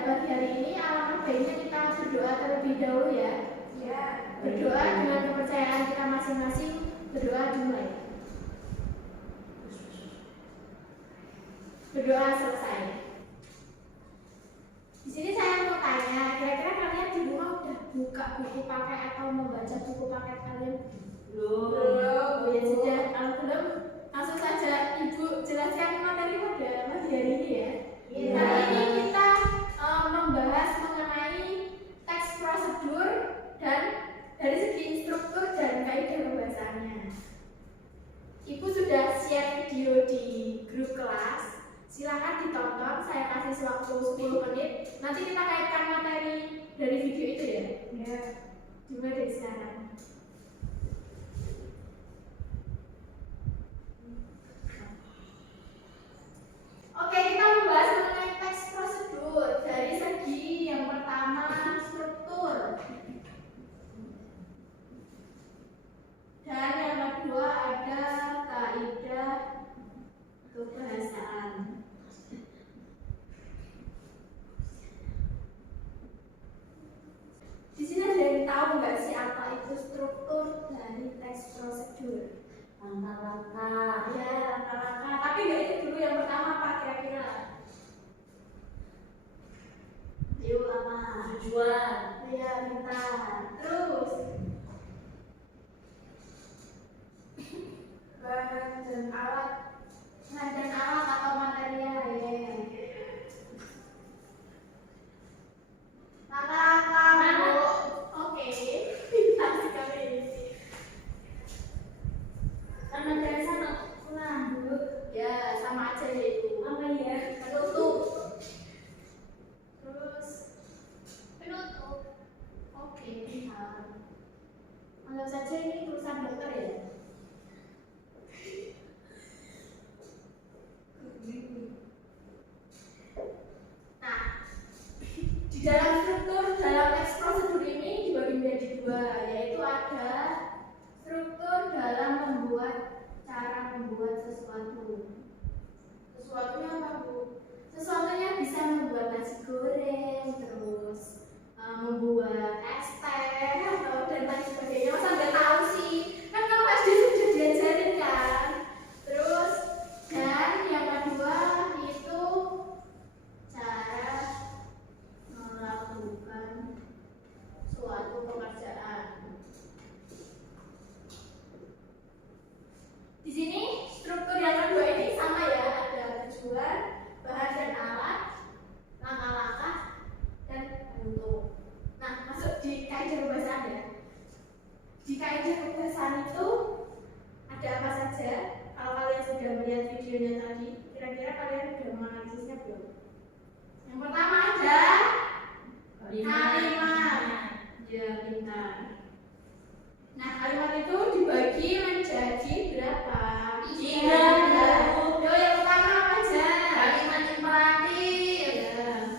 pagi hari ini, alangkah baiknya kita berdoa terlebih dahulu ya. Ya. Berdoa dengan kepercayaan kita masing-masing. Berdoa dimulai. Berdoa selesai. Di sini saya mau tanya, kira-kira kalian di rumah udah buka buku paket atau membaca buku paket kalian? Belum. Oh ya sudah, kalau belum langsung saja Ibu jelaskan materi pada pagi hari ini ya. Hari ini kita membahas mengenai teks prosedur dan dari segi struktur dan kaidah pembahasannya. Ibu sudah share video di grup kelas. Silakan ditonton, saya kasih waktu 10 menit. Nanti kita kaitkan materi dari video itu ya. Ya. Dimulai dari sekarang. Oke, kita membahas mengenai teks prosedur dari segi yang pertama struktur. Dan yang kedua ada kaidah kebahasaan. Di sini ada yang tahu nggak sih apa itu struktur dari teks prosedur? Langkah-langkah. Ya, langkah-langkah. Tapi nggak itu dulu yang pertama apa kira-kira? Yuk apa? Tujuan. Ya, pintar. Terus bahan dan alat. Bahan dan alat atau material ya. Langkah-langkah. Oke. Pintar sekali. Karena dari sana lanjut ya sama aja ya itu apa ya penutup terus penutup oke anggap saja ini tulisan dokter ya. Nah di dalam struktur dalam teks prosedur ini dibagi menjadi dua, yaitu ada struktur dalam membuat cara membuat sesuatu. Sesuatunya apa Bu? Sesuatunya bisa membuat nasi goreng, terus membuat es teh atau dan lain sebagainya. Masa nggak tahu sih? Kan kalau SD sudah diajarin kan. Terus dan yang kedua itu cara melakukan suatu pekerjaan. Di sini struktur yang kedua ini sama ya, ada tujuan, bahan dan alat, langkah-langkah, dan bentuk. Nah, masuk di kaidah pembahasan ya. Di kaidah pembahasan itu ada apa saja? Kalau kalian sudah melihat videonya tadi, kira-kira kalian sudah menganalisisnya belum? Yang pertama ada kalimat. Ya, pintar. Nah, kalimat itu dibagi menjadi berapa? 3. Yo, yang pertama apa aja? Kalimat imperatif. Ya.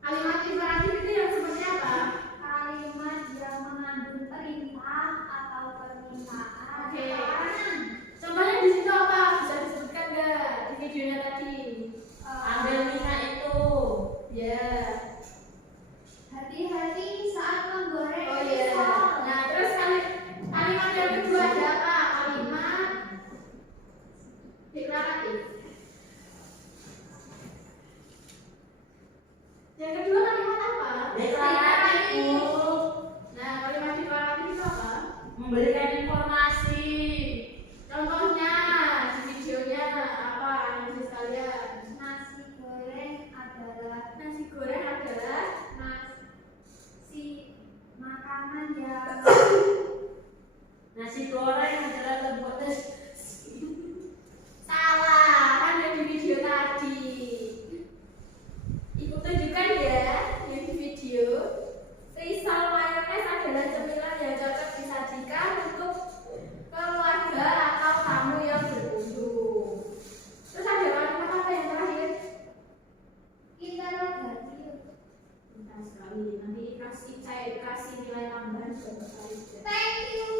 Kalimat imperatif itu yang seperti apa? Kalimat yang mengandung perintah atau permintaan. Oke. Contohnya di situ apa? Bisa disebutkan nggak di videonya tadi? Ambil minyak itu. Ya. Hati-hati saat menggoreng. Oh iya. Nah, terus kalimat yang kedua ada apa? Kalimat deklaratif. Yang kedua kalimat apa? Deklaratif. Nah, kalimat deklaratif itu apa? Memberikan informasi. Contohnya di videonya apa? Analisis kalian. Nasi goreng adalah makanan yang nasi goreng adalah terbuat dari salah kan yang di video tadi. Ibu tunjukkan ya yang di video. Risol mayonnaise adalah cemilan yang cocok disajikan untuk keluarga atau tamu yang berkunjung. Terus ada kalimat apa yang terakhir? Interrogatif. Pintar sekali. Nanti kasih nilai tambahan buat kalian. Thank you.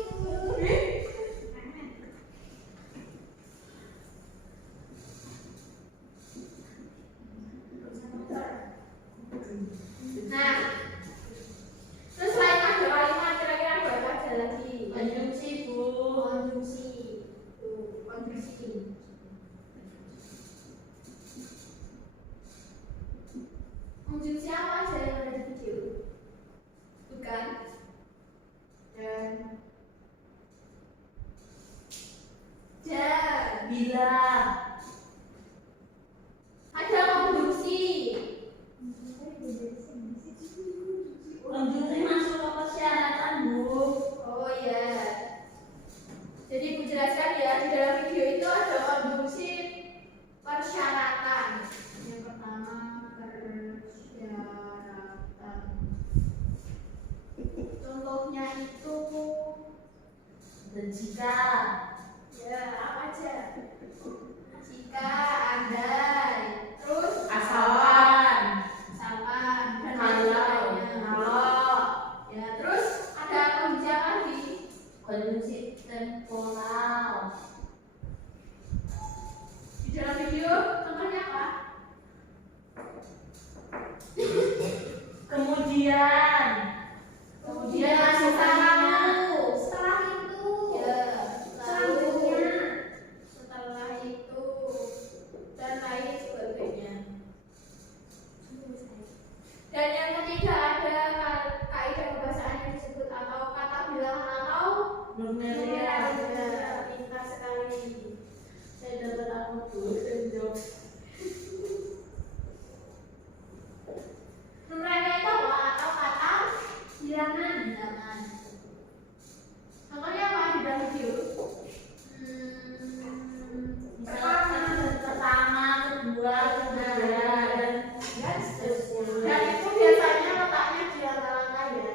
Kemudian masuk sarangmu. Setelah itu. Ya. Selanjutnya. Setelah itu dan lain sebagainya. Dan yang ketiga ada kaidah kebahasaan yang disebut atau kata bilangan atau numeria. Pintar sekali. Saya dapat apa dulu dan jawab. Numeria itu apa? Atau kata bilangan. Contohnya apa di dalam video? Pertama, kedua, ketiga, dan seterusnya. Dan itu biasanya letaknya di angka-angka ya.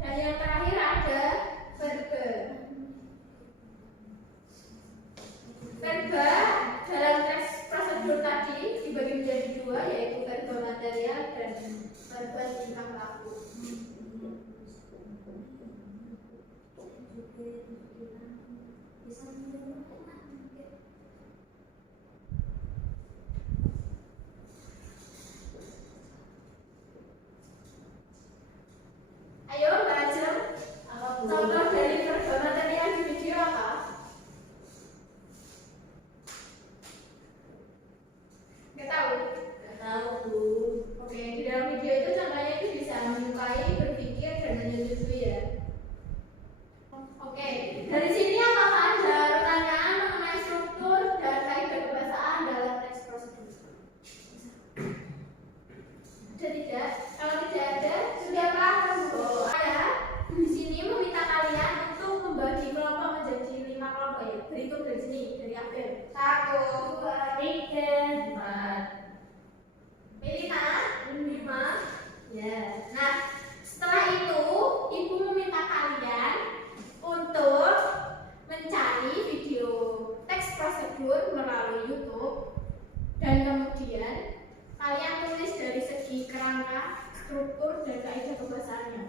Dan yang terakhir ada verba. Verba dalam teks prosedur tadi dibagi menjadi dua, yaitu verba material dan verba tingkah laku. Ayo baca contoh dari verba material di video apa? Nggak tahu Bu. Oke, di dalam video itu contohnya itu bisa menyukai, berpikir, dan menyetujui ya. Oke, dari sini apakah ada pertanyaan mengenai struktur dan kaidah kebahasaan dalam teks prosedur? Ada tidak? Kalau tidak ada, sudah paham Bu. Saya di sini meminta kalian untuk membagi kelompok menjadi 5 kelompok ya. Berhitung dari sini, dari akhir. 1, 2, 3, 4. Pilih 5. Ya. Nah, setelah itu Ibu meminta kalian untuk mencari video teks prosedur melalui YouTube dan kemudian kalian tulis dari segi kerangka, struktur, dan kaidah kebahasaannya.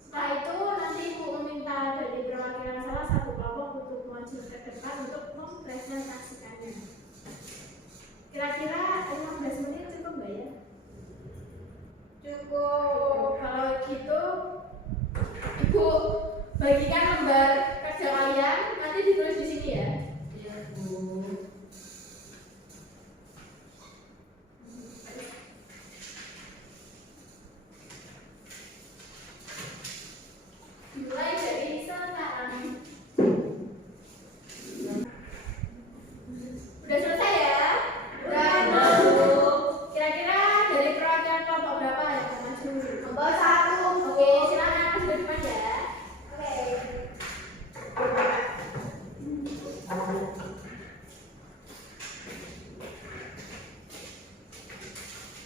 Setelah itu nanti Ibu meminta dari perwakilan salah satu kelompok untuk maju ke depan untuk mempresentasikannya. Kira-kira 15 menit cukup nggak ya? Cukup. Kalau gitu Ibu bagikan lembar kerja kalian, nanti ditulis di sini ya. Iya Bu. Dimulai dari sekarang. Udah selesai ya? Udah. Kira-kira dari perwakilan kelompok berapa yang mau maju? Kelompok 1. Oke, silakan masuk ke depan ya. Oke.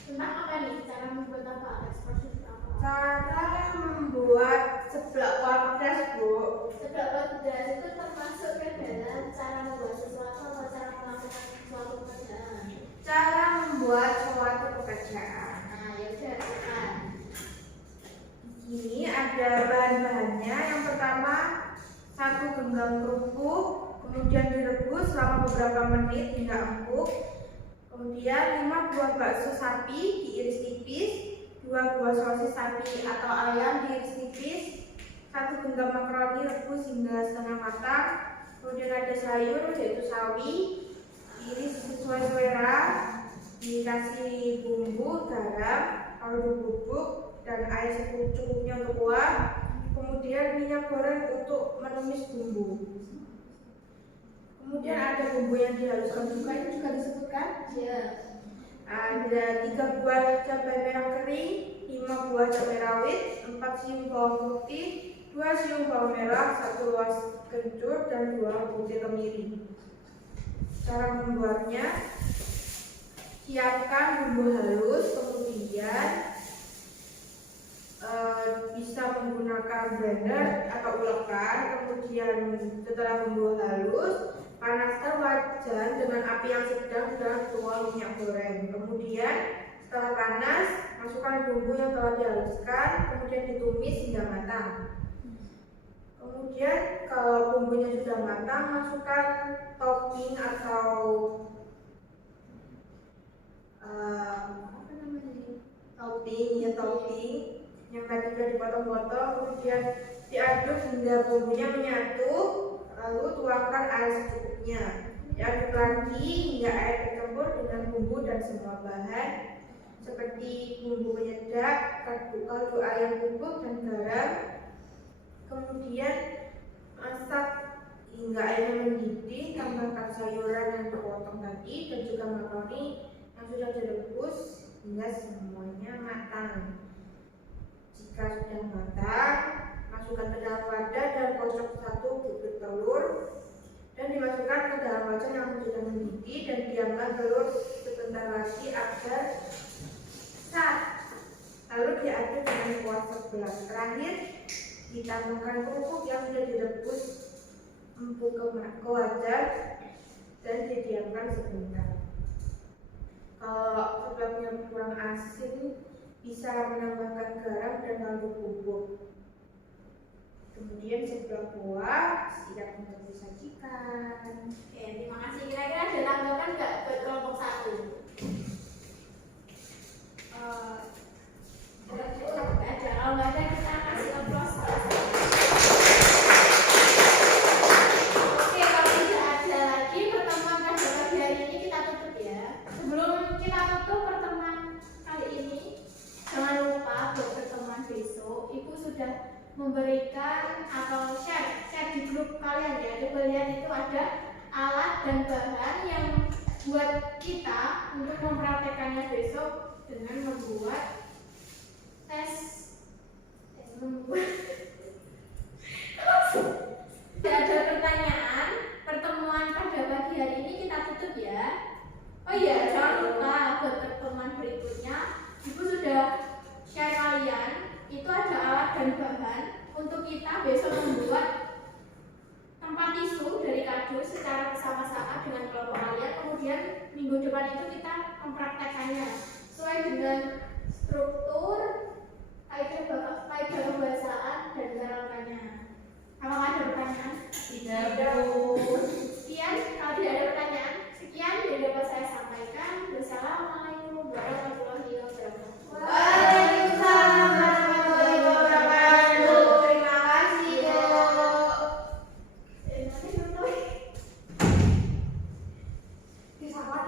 Tentang apa nih? Cara membuat apa? Ekspresi apa? Cara membuat seblak podcast Bu. Seblak podcast itu termasuk ke dalam cara membuat sesuatu atau cara melakukan suatu pekerjaan. Cara membuat suatu pekerjaan. Nah, ya udah silakan. Ini ada bahan-bahannya. Yang pertama 1 genggam kerupuk, kemudian direbus selama beberapa menit hingga empuk. Kemudian 5 buah bakso sapi diiris tipis, 2 buah sosis sapi atau ayam diiris tipis, 1 genggam makaroni rebus hingga setengah matang. Kemudian ada sayur yaitu sawi, diiris sesuai selera, dikasih bumbu, garam, kaldu bubuk, dan air secukupnya untuk kuah. Kemudian minyak goreng untuk menumis bumbu. Kemudian ada bumbu yang dihaluskan juga, ini juga disebutkan. Ya. Ada 3 buah cabai merah kering, 5 buah cabai rawit, 4 siung bawang putih, 2 siung bawang merah, 1 luas kencur, dan 2 butir kemiri. Cara membuatnya: siapkan bumbu halus, kemudian bisa menggunakan blender atau ulekan. Kemudian setelah bumbu halus, panaskan wajan dengan api yang sedang dan tuang minyak goreng. Kemudian setelah panas, masukkan bumbu yang telah dihaluskan, kemudian ditumis hingga matang. Kemudian kalau bumbunya sudah matang, masukkan topping atau topping yang tadi sudah dipotong-potong, kemudian diaduk hingga bumbunya menyatu, lalu tuangkan air secukupnya. Diaduk lagi hingga air bercampur dengan bumbu dan semua bahan seperti bumbu penyedap, kaldu ayam bubuk dan garam. Kemudian masak hingga airnya mendidih, tambahkan sayuran yang dipotong tadi dan juga makaroni yang sudah direbus hingga semuanya matang. Jika sudah matang, masukkan ke dalam wadah dan kocok 1 butir telur dan dimasukkan ke dalam wajan yang sudah mendidih dan diamkan telur sebentar lagi agar sat. Lalu diaduk dengan kuah sebelah. Terakhir ditambahkan kerupuk yang sudah direbus empuk ke wajan dan didiamkan sebentar. Kalau sebelumnya kurang asin, bisa menambahkan garam dan kaldu bubuk. Kemudian sebelah buah siap untuk disajikan. Oke, terima kasih. Kira-kira ada tanggapan nggak buat kelompok 1? Ada. Kalau nggak ada kita kasih aplaus. Oke, kalau tidak ada lagi pertemuan pada pagi hari ini kita tutup ya. Sebelum kita tutup pertemuan kali ini, jangan lupa buat pertemuan besok Ibu sudah memberikan atau share di grup kalian ya. Coba lihat itu ada alat dan bahan yang buat kita untuk mempraktekannya besok dengan membuat tidak ada pertanyaan. Pertemuan pada pagi hari ini kita tutup ya. Oh iya, jangan lupa buat pertemuan berikutnya Ibu sudah share kalian itu ada alat dan bahan untuk kita besok membuat tempat tisu dari kardus secara bersama-sama dengan kelompok kalian. Kemudian minggu depan itu kita mempraktekannya sesuai dengan